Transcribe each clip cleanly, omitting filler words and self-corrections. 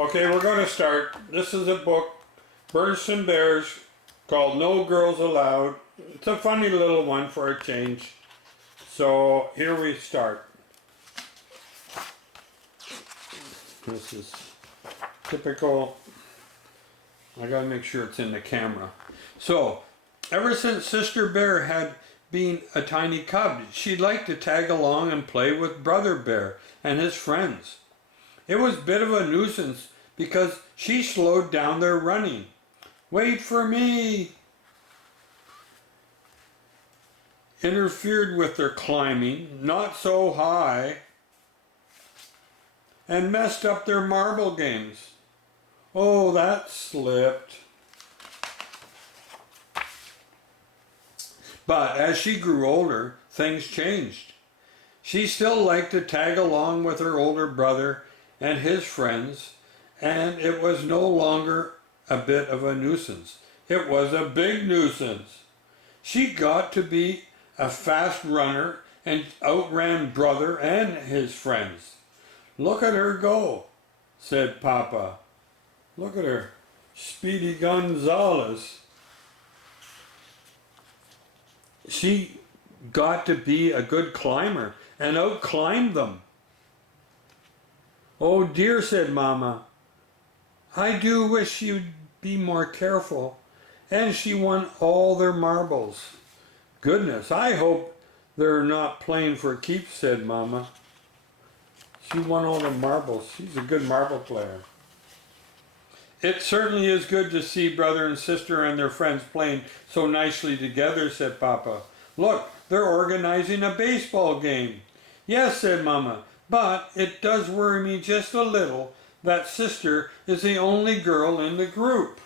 Okay, we're going to start. This is a book, Birds and Bears, called No Girls Allowed. It's a funny little one for a change. So here we start. This is typical. I gotta make sure it's in the camera. So, ever since Sister Bear had been a tiny cub, she liked to tag along and play with Brother Bear and his friends. It was a bit of a nuisance because she slowed down their running. Wait for me! Interfered with their climbing, not so high, and messed up their marble games. Oh, that slipped. But as she grew older, things changed. She still liked to tag along with her older brother and his friends, and it was no longer a bit of a nuisance. It was a big nuisance. She got to be a fast runner and outran brother and his friends. Look at her go, said Papa. Look at her, Speedy Gonzales. She got to be a good climber and out-climbed them. Oh dear, said Mama. I do wish you'd be more careful. And she won all their marbles. Goodness, I hope they're not playing for keeps, said Mama. She won all the marbles. She's a good marble player. It certainly is good to see brother and sister and their friends playing so nicely together, said Papa. Look, they're organizing a baseball game. Yes, said Mama, but it does worry me just a little that sister is the only girl in the group.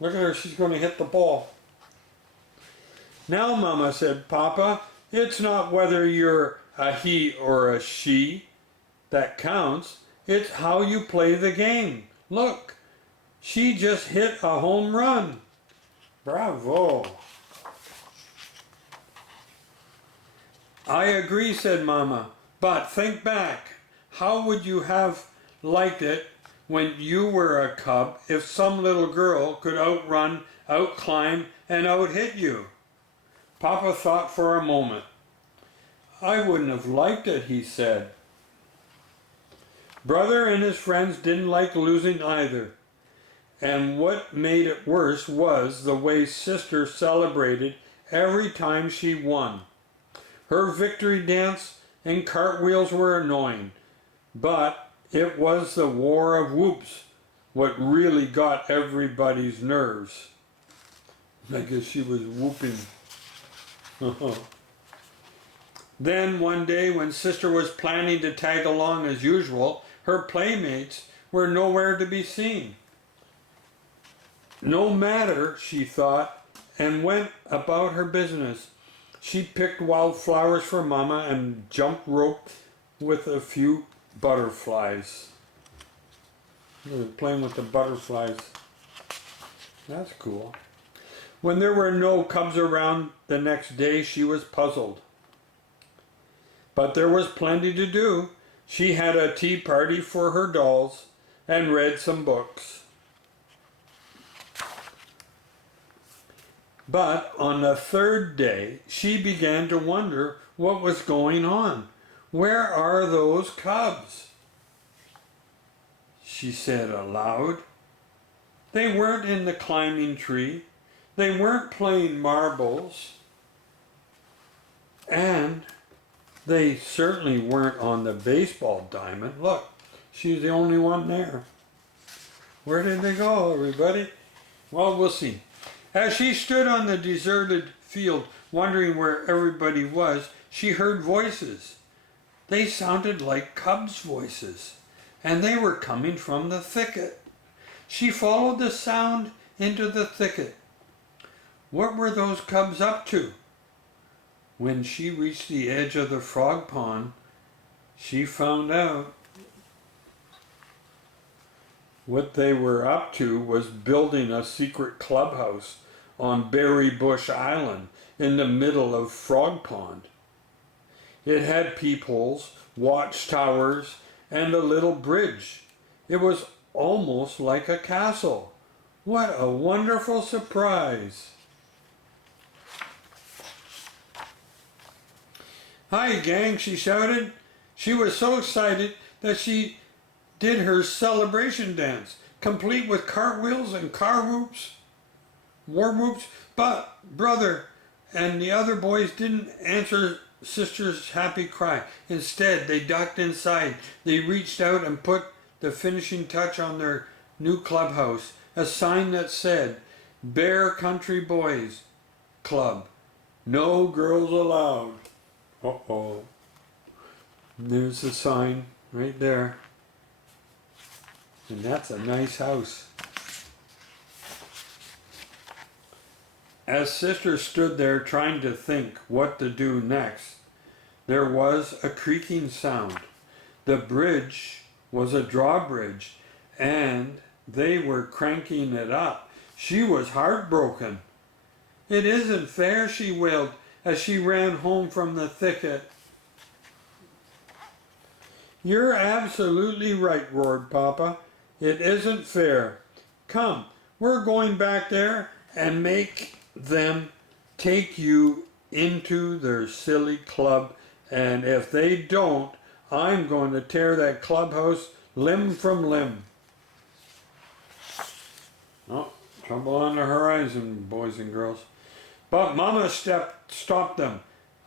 Look at her, she's going to hit the ball. Now, Mama, said Papa, it's not whether you're a he or a she that counts. It's how you play the game. Look, she just hit a home run. Bravo. I agree, said Mama, but think back. How would you have liked it when you were a cub if some little girl could outrun, outclimb, and outhit you? Papa thought for a moment. I wouldn't have liked it, he said. Brother and his friends didn't like losing either. And what made it worse was the way sister celebrated every time she won. Her victory dance and cartwheels were annoying, but it was the war of whoops what really got everybody's nerves. I guess she was whooping. Then one day when sister was planning to tag along as usual, her playmates were nowhere to be seen. No matter, she thought, and went about her business. She picked wildflowers for Mama and jumped rope with a few butterflies. Playing with the butterflies. That's cool. When there were no cubs around the next day, she was puzzled. But there was plenty to do. She had a tea party for her dolls and read some books. But on the third day, she began to wonder what was going on. Where are those cubs? She said aloud. They weren't in the climbing tree. They weren't playing marbles. And they certainly weren't on the baseball diamond. Look, she's the only one there. Where did they go, everybody? Well, we'll see. As she stood on the deserted field, wondering where everybody was, she heard voices. They sounded like cubs' voices, and they were coming from the thicket. She followed the sound into the thicket. What were those cubs up to? When she reached the edge of the frog pond, she found out. What they were up to was building a secret clubhouse on Berry Bush Island in the middle of Frog Pond. It had peepholes, watchtowers, and a little bridge. It was almost like a castle. What a wonderful surprise! "Hi, gang," she shouted. She was so excited that she did her celebration dance, complete with cartwheels and war whoops. But brother and the other boys didn't answer sister's happy cry. Instead, they ducked inside. They reached out and put the finishing touch on their new clubhouse, a sign that said, "Bear Country Boys Club. No girls allowed." Uh-oh. There's the sign right there. And that's a nice house. As sister stood there trying to think what to do next, there was a creaking sound. The bridge was a drawbridge, and they were cranking it up. She was heartbroken. "It isn't fair," she wailed as she ran home from the thicket. "You're absolutely right," roared Papa. "It isn't fair. Come, we're going back there and make them take you into their silly club, and if they don't, I'm going to tear that clubhouse limb from limb." Oh, trouble on the horizon, boys and girls. But Mama stopped them.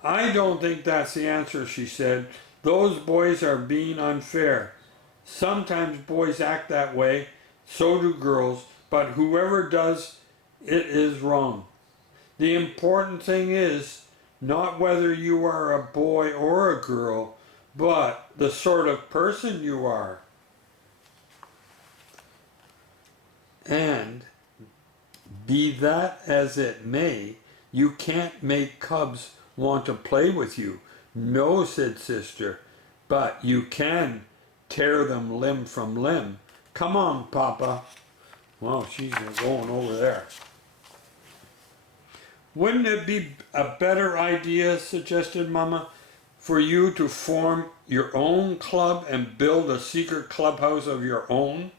"I don't think that's the answer," she said. "Those boys are being unfair. Sometimes boys act that way, so do girls, but whoever does it is wrong. The important thing is not whether you are a boy or a girl, but the sort of person you are. And be that as it may, you can't make cubs want to play with you." "No," said sister, "but you can tear them limb from limb. Come on, Papa." Well, she's going over there. "Wouldn't it be a better idea," suggested Mama, "for you to form your own club and build a secret clubhouse of your own?"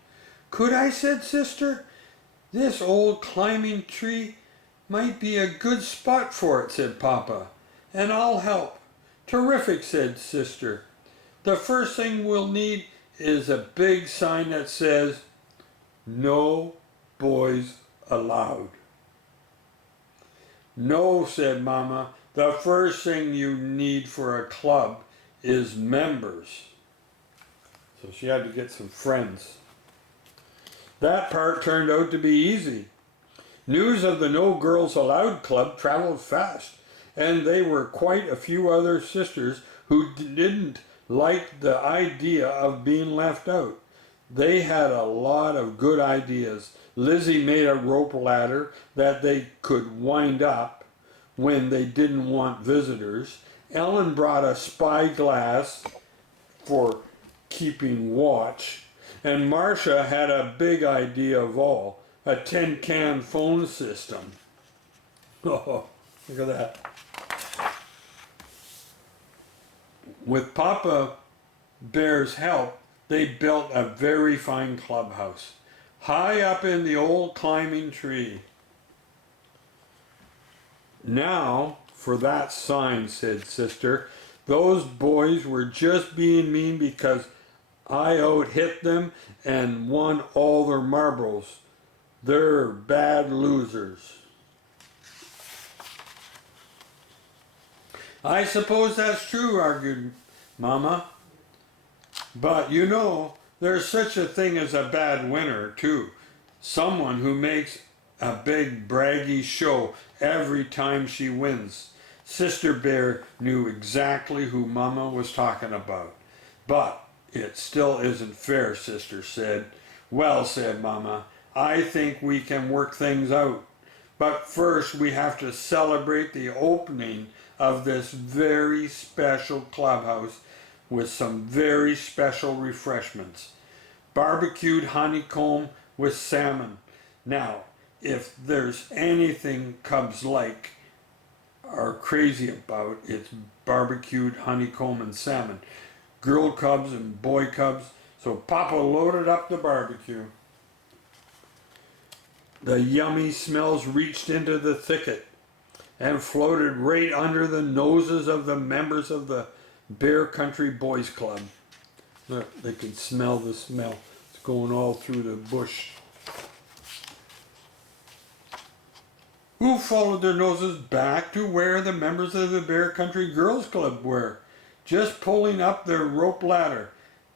"Could I?" said sister. "This old climbing tree might be a good spot for it," said Papa. "And I'll help." "Terrific," said sister. "The first thing we'll need is a big sign that says, 'No boys allowed.'" "No," said Mama. "The first thing you need for a club is members." So she had to get some friends. That part turned out to be easy. News of the No Girls Allowed Club traveled fast, and there were quite a few other sisters who didn't like the idea of being left out. They had a lot of good ideas. Lizzie made a rope ladder that they could wind up when they didn't want visitors. Ellen brought a spyglass for keeping watch. And Marcia had a big idea of all, a tin can phone system. Oh, look at that. With Papa Bear's help, they built a very fine clubhouse, high up in the old climbing tree. "Now for that sign," said sister. "Those boys were just being mean because I out-hit them and won all their marbles. They're bad losers." "I suppose that's true," argued Mama. "But you know, there's such a thing as a bad winner, too. Someone who makes a big braggy show every time she wins." Sister Bear knew exactly who Mama was talking about. "But it still isn't fair," sister said. "Well," said Mama, "I think we can work things out. But first we have to celebrate the opening of this very special clubhouse with some very special refreshments. Barbecued honeycomb with salmon. Now, if there's anything cubs are crazy about, it's barbecued honeycomb and salmon. girl cubs and boy cubs. So Papa loaded up the barbecue. The yummy smells reached into the thicket and floated right under the noses of the members of the Bear Country Boys Club. Look, they could smell the smell. It's going all through the bush. Who followed their noses back to where the members of the Bear Country Girls Club were, just pulling up their rope ladder.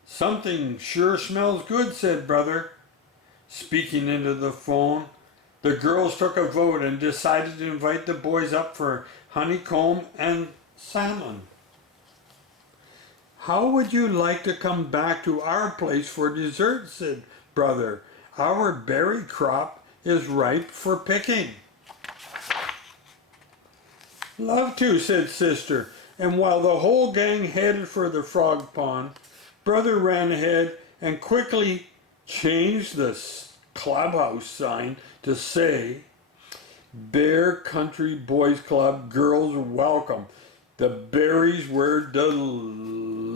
Something sure smells good, said Brother. Speaking into the phone, the girls took a vote and decided to invite the boys up for honeycomb and salmon. How would you like to come back to our place for dessert, said Brother. Our berry crop is ripe for picking. Love to, said Sister, and while the whole gang headed for the frog pond, Brother ran ahead and quickly changed the clubhouse sign to say, Bear Country Boys Club Girls Welcome. The berries were delicious.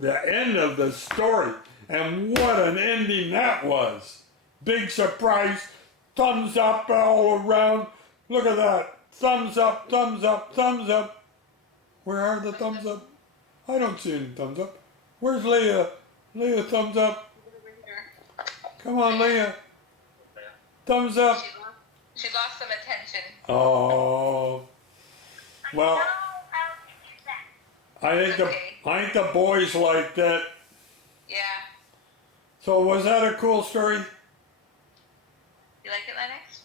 The end of the story, and what an ending that was. Big surprise, thumbs up all around. Look at that. Thumbs up, thumbs up, thumbs up. Where are the thumbs up? I don't see any thumbs up. Where's Leah? Leah, thumbs up. Come on, Leah. Thumbs up. She lost some attention. Oh. Well, I think the boys liked it. Yeah. So was that a cool story? You like it, Lennox?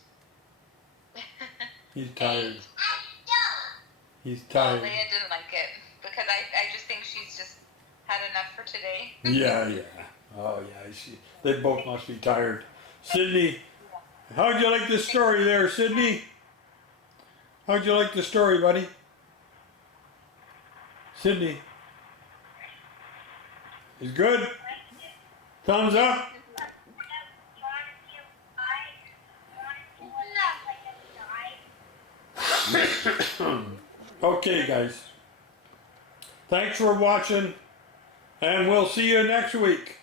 He's tired. He's tired. Oh, Leah didn't like it because I just think she's just had enough for today. Yeah. Oh yeah, they both must be tired. Sydney, how'd you like the story there, Sydney? How'd you like the story, buddy? Sydney. Is good? Thumbs up? Okay, guys. Thanks for watching, and we'll see you next week.